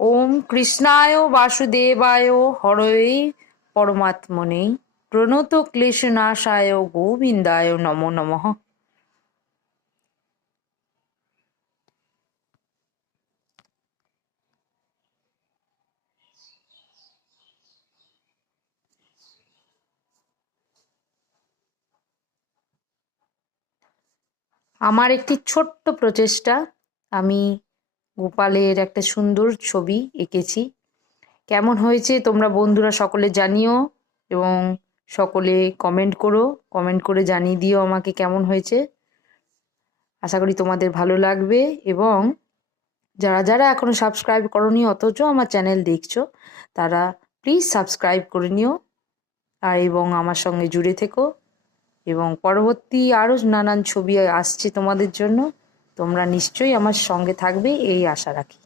ওম কৃষ্ণায় বাসুদেবায় হরয়ে পরমাত্মনে প্রণত ক্লেশনাশায় গোবিন্দায় নমো নমঃ। আমার একটি ছোট্ট প্রচেষ্টা, আমি গোপালের একটা সুন্দর ছবি এঁকেছি। কেমন হয়েছে তোমরা বন্ধুরা সকলে জানিও এবং সকলে কমেন্ট করো, কমেন্ট করে জানিয়ে দিও আমাকে কেমন হয়েছে। আশা করি তোমাদের ভালো লাগবে এবং যারা যারা এখনো সাবস্ক্রাইব করোনি অথচ আমার চ্যানেল দেখছো তারা প্লিজ সাবস্ক্রাইব করে নিও আর এবং আমার সঙ্গে জুড়ে থেকো এবং পরবর্তী আরও নানান ছবি আসছে তোমাদের জন্য, তোমরা নিশ্চয়ই আমার সঙ্গে থাকবে এই আশা রাখি।